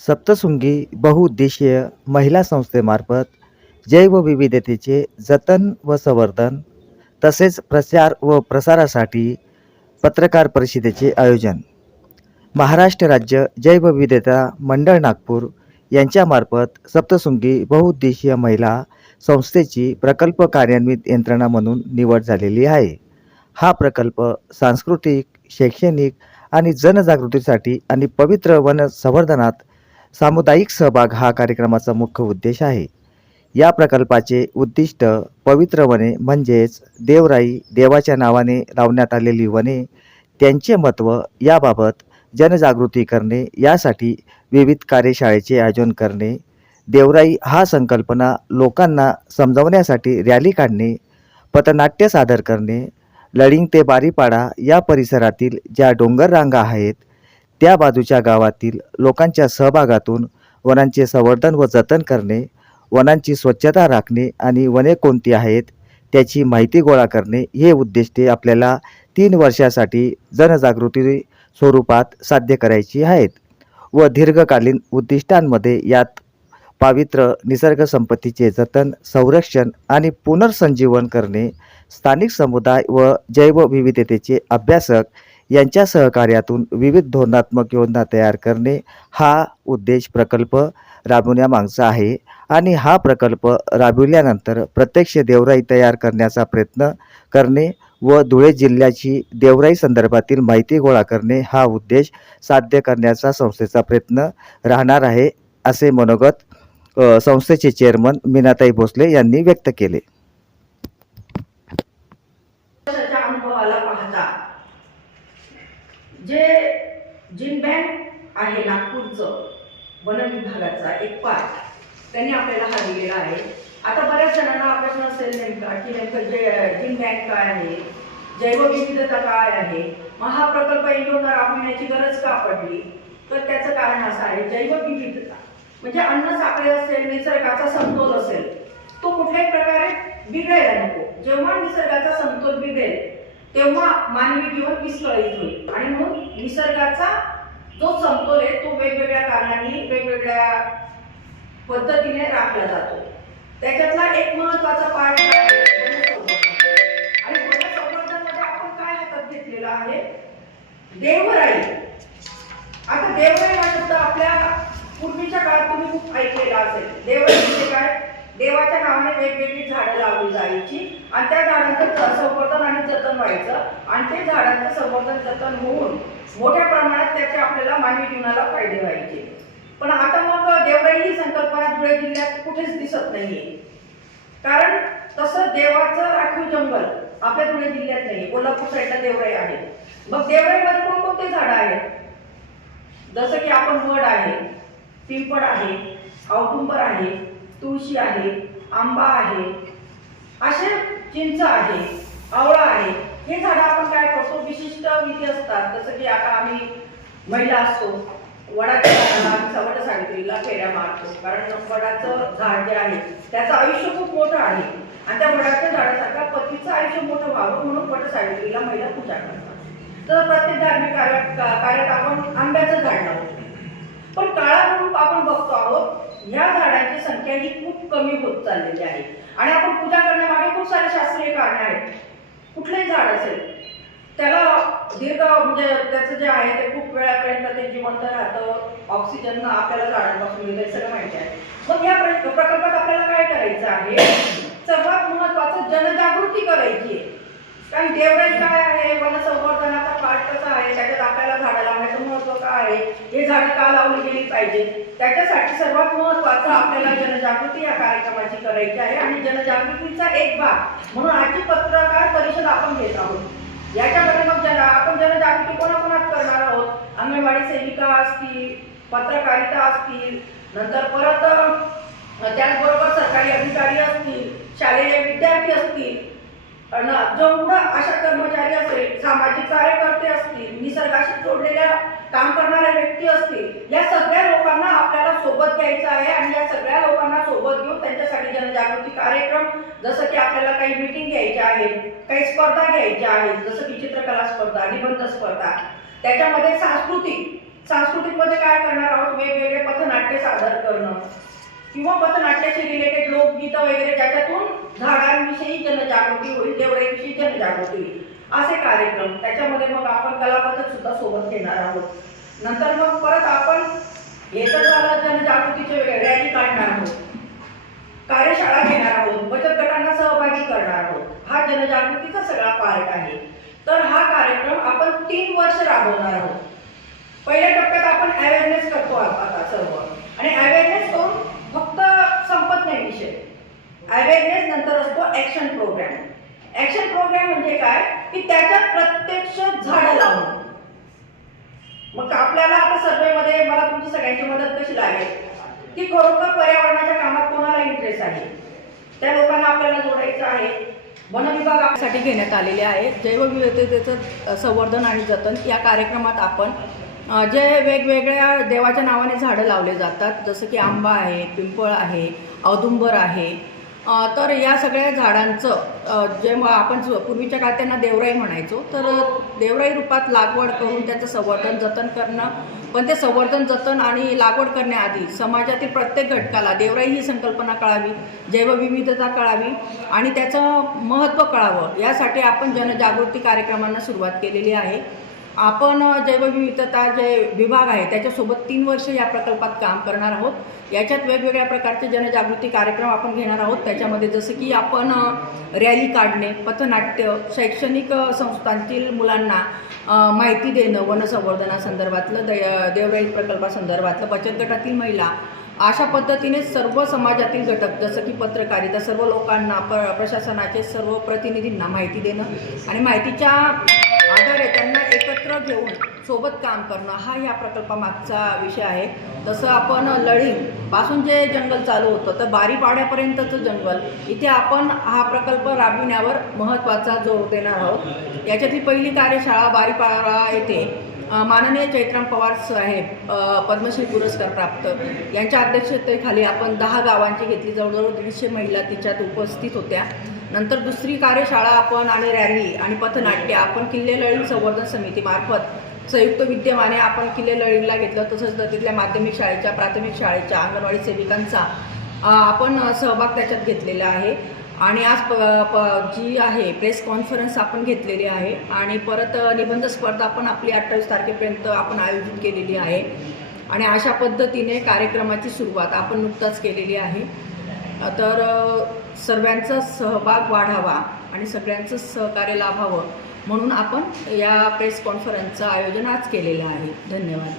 सप्तशृंगी बहुउद्देशीय महिला संस्थेमार्फत जैवविविधतेचे जतन व संवर्धन तसेच प्रचार व प्रसारासाठी पत्रकार परिषदेचे आयोजन महाराष्ट्र राज्य जैवविविधता मंडळ नागपूर यांच्यामार्फत सप्तशृंगी बहुउद्देशीय महिला संस्थेची प्रकल्प कार्यान्वित यंत्रणा म्हणून निवड झालेली आहे। हा प्रकल्प सांस्कृतिक, शैक्षणिक आणि जनजागृतीसाठी आणि पवित्र वन संवर्धनात सामुदायिक सहभाग हा कार्यक्रमाचा मुख्य उद्देश आहे। या प्रकल्पाचे उद्दिष्ट पवित्र वने म्हणजेच देवराई, देवाच्या नावाने लावण्यात आलेली वने, त्यांचे महत्त्व याबाबत जनजागृती करणे, यासाठी विविध कार्यशाळेचे आयोजन करणे, देवराई हा संकल्पना लोकांना समजवण्यासाठी रॅली काढणे, पथनाट्य सादर करणे, लडिंग ते बारीपाडा या परिसरातील ज्या डोंगर रांगा आहेत त्या बाजूच्या गावातील लोकांच्या सहभागातून वनांचे संवर्धन व जतन करणे, वनांची स्वच्छता राखणे आणि वने कोणती आहेत त्याची माहिती गोळा करणे हे उद्दिष्टे आपल्याला 3 वर्षासाठी जनजागृती स्वरूपात साध्य करायची आहेत। व दीर्घकालीन उद्दिष्टांमध्ये यात पवित्र निसर्ग संपत्तीचे जतन, संरक्षण आणि पुनर्संजीवन करणे, स्थानिक समुदाय व जैवविविधतेचे अभ्यासक यांच्या सहकार्यातून विविध धोरणात्मक योजना तयार करणे हा उद्देश प्रकल्प राबवण्यामागचा आहे। आणि हा प्रकल्प राबविल्यानंतर प्रत्यक्ष देवराई तयार करण्याचा प्रयत्न करणे व धुळे जिल्ह्याची देवराई संदर्भातील माहिती गोळा करणे हा उद्देश साध्य करण्याचा संस्थेचा प्रयत्न राहणार आहे, असे मनोगत संस्थेचे चेअरमन मीनाताई भोसले यांनी व्यक्त केले। जे जिन बँक आहे नागपूरचं वन विभागाचा एक पार्ट त्यांनी आपल्याला हा दिलेला आहे। आता बऱ्याच जणांना प्रश्न असेल नेमका की नेमकं जिन बँक काय आहे, जैवविविधता काय आहे, मग हा प्रकल्प इंदोरला राबविण्याची गरज का पडली, तर त्याचं कारण असं आहे, जैवविविधता म्हणजे अन्न साखळी असेल, निसर्गाचा समतोल असेल, तो कुठल्याही प्रकारे बिघडायला नको। जेव्हा निसर्गाचा समतोल बिघडेल तेव्हा मानवी जीवन विस्कळीत होईल आणि म्हणून निसर्गाचा जो समतोल आहे तो वेगवेगळ्या कारणांनी वेगवेगळ्या पद्धतीने राखला जातो। त्याच्यातला एक महत्त्वाचा पार्ट आहे आणि वन संवर्धनामध्ये आपण काय हातात घेतलेलं आहे, देवराई। आता देवराई हा शब्द आपल्या पूर्वीच्या काळात तुम्ही खूप ऐकलेला असेल। देवराई म्हणजे काय, देवाच्या नावाने वेगवेगळी झाडं लावली जायची आणि त्या झाडांचं संवर्धन आणि जतन व्हायचं आणि ते झाडांचं संवर्धन जतन होऊन मोठ्या प्रमाणात त्याचे आपल्याला मानवी जीवनाला फायदे व्हायचे। पण आता मग देवराई ही संकल्पना धुळे जिल्ह्यात कुठेच दिसत नाहीये, कारण तसं देवाचं राखीव जंगल आपल्या धुळे जिल्ह्यात नाही, कोल्हापूर साईडला देवराई आहे। मग देवराईमध्ये कोणकोणते झाडं आहेत, जसं की आपण वड आहे, पिंपळ आहे, औदुंबर आहे, तुळशी आहे, आंबा आहे, असे चिंच आहे, आवळा आहे। हे झाड आपण काय करतो, विशिष्ट विधी असतात, जसं की आता आम्ही महिला असतो, वडाच्या झाडाला आम्ही सवट सावित्रीला फेऱ्या मारतो, कारण वडाचं झाड जे आहे त्याचं आयुष्य खूप मोठं आहे आणि त्या वडाच्या झाडासारखा पतीचं आयुष्य मोठं व्हावं म्हणून वट सावित्रीला महिला पूजा करतात। तर प्रत्येक धार्मिक कार्यात आपण आंब्याचं झाड लावतो, पण काळानुरूप आपण बघतो आहोत या झाडांची संख्या ही खूप कमी होत चाललेली आहे आणि आपण पूजा करण्यामागे खूप सारे शास्त्रीय कारण आहेत। कुठलंही झाड असेल त्याला दीर्घ म्हणजे त्याचं जे आहे ते खूप वेळापर्यंत ते जिवंत राहतं, ऑक्सिजन आपल्याला झाडांपासून मिळतं, सगळं माहिती आहे। मग या प्रकल्पात आपल्याला काय करायचं आहे, सर्वात महत्त्वाचं जनजागृती करायची आहे। कारण देवराई काय आहे, वन संवर्धनाचा पार्ट कसा आहे, त्याच्यात आपल्याला झाडं लावण्याचं महत्त्व काय आहे, हे झाडं का लावली गेली पाहिजे, त्याच्यासाठी सर्वात महत्त्वाचं आपल्याला जनजागृती या कार्यक्रमाची करायची आहे आणि जनजागृतीचा एक भाग म्हणून आजची पत्रकार परिषद आपण घेत आहोत। याच्यामध्ये मग आपण जनजागृती कोणाकोणात करणार आहोत, अंगणवाडी सेविका असतील, पत्रकारिता असतील, नंतर परत त्याचबरोबर सरकारी अधिकारी असतील, शालेय विद्यार्थी असतील, जेवढं अशा कर्मचारी असेल, सामाजिक कार्यकर्ते असतील, निसर्गाशी जोडलेल्या काम करणाऱ्या व्यक्ती असतील, या सगळ्या लोकांना आपल्याला सोबत घ्यायचं आहे आणि या सगळ्या लोकांना सोबत घेऊन त्यांच्यासाठी जनजागृती कार्यक्रम, जसं की आपल्याला काही मीटिंग घ्यायच्या आहेत, काही स्पर्धा घ्यायच्या आहेत, जसं की चित्रकला स्पर्धा, निबंध स्पर्धा, त्याच्यामध्ये सांस्कृतिकमध्ये काय करणार आहोत, वेगवेगळे पथनाट्य सादर करणं किंवा पथनाट्याशी रिलेटेड लोकगीतं वगैरे, ज्याच्यातून झाडांविषयी जनजागृती होईल, देवळाविषयी जनजागृती होईल, असे कार्यक्रम. त्याच्यामध्ये मग आपण कलापथक सुद्धा सोबत घेणार आहोत. नंतर मग परत आपण हे तर झालं जनजागृतीचे वेगळे, रॅली काढणार आहोत, कार्यशाळा घेणार आहोत, बचत गटांना सहभागी करणार आहोत. हा जनजागृतीचा सगळा पार्ट आहे. तर हा कार्यक्रम आपण 3 वर्ष राबवणार आहोत. पहिल्या टप्प्यात आपण अवेअरनेस करतो आता सर्व, आणि अवेअरनेस करून फक्त संपत नाही विषय. अवेअरनेस नंतर असतो ऍक्शन प्रोग्राम. ऍक्शन प्रोग्राम म्हणजे काय की त्याच्यात प्रत्यक्ष झाडं लावणं. मग आपल्याला आता सर्वेमध्ये मला तुमची सगळ्यांची मदत कशी लागेल की खरोखर पर्यावरणाच्या कामात कोणाला इंटरेस्ट आहे, त्या लोकांना आपल्याला जोडायचं आहे. वन विभागासाठी घेण्यात आलेले आहे जैवविविधतेचं संवर्धन आणि जतन. या कार्यक्रमात आपण जे वेगवेगळ्या देवाच्या नावाने झाडं लावले जातात, जसं की आंबा आहे, पिंपळ आहे, औदुंबर आहे, तर या सगळ्या झाडांचं जेव्हा आपण पूर्वीच्या काळात त्यांना देवराई म्हणायचो, तर देवराई रूपात लागवड करून त्याचं संवर्धन जतन करणं. पण ते संवर्धन जतन आणि लागवड करण्याआधी समाजातील प्रत्येक घटकाला देवराई ही संकल्पना कळावी, जैवविविधता कळावी आणि त्याचं महत्त्व कळावं, यासाठी आपण जनजागृती कार्यक्रमांना सुरुवात केलेली आहे. आपण जैवविविधता जे विभाग आहे त्याच्यासोबत 3 वर्ष या प्रकल्पात काम करणार आहोत. याच्यात वेगवेगळ्या प्रकारचे जनजागृती कार्यक्रम आपण घेणार आहोत. त्याच्यामध्ये जसं की आपण रॅली काढणे, पथनाट्य, शैक्षणिक संस्थांतील मुलांना माहिती देणं, वनसंवर्धनासंदर्भातलं, देवराई प्रकल्पासंदर्भातलं, बचत गटातील महिला, अशा पद्धतीने सर्व समाजातील घटक जसं की पत्रकारिता, सर्व लोकांना, प्रशासनाचे सर्व प्रतिनिधींना माहिती देणं आणि माहितीच्या आधारे त्यांना एकत्र घेऊन सोबत काम करणं, हा या प्रकल्पामागचा विषय आहे. तसं आपण लळिंगपासून जे जंगल चालू होतं तर बारीपाड्यापर्यंतचं जंगल, इथे आपण हा प्रकल्प राबविण्यावर महत्त्वाचा जोर देणार आहोत. याच्यातली पहिली कार्यशाळा बारीपाडा येथे माननीय चैत्राम पवार साहेब, पद्मश्री पुरस्कार प्राप्त, यांच्या अध्यक्षतेखाली आपण 10 गावांची घेतली. जवळजवळ 150 महिला तिच्यात उपस्थित होत्या. नंतर दुसरी कार्यशाळा आपण आणि रॅली आणि पथनाट्य आपण किल्ले लळिंग संवर्धन समितीमार्फत संयुक्त विद्यमाने आपण किल्ले लळिंगला घेतलं. तसंच तिथल्या माध्यमिक शाळेच्या, प्राथमिक शाळेच्या, अंगणवाडी सेविकांचा आपण सहभाग त्याच्यात घेतलेला आहे. आणि आज जी आहे प्रेस कॉन्फरन्स आपण घेतलेली आहे आणि परत निबंध स्पर्धा आपण आपली 28 तारखेपर्यंत आपण आयोजित केलेली आहे. आणि अशा पद्धतीने कार्यक्रमाची सुरुवात आपण नुकताच केलेली आहे. तर सर्वांचा सहभाग वाढावा आणि सगळ्यांचं सहकार्य लाभावं म्हणून आपण या प्रेस कॉन्फरन्सचं आयोजन आज केलेलं आहे. धन्यवाद.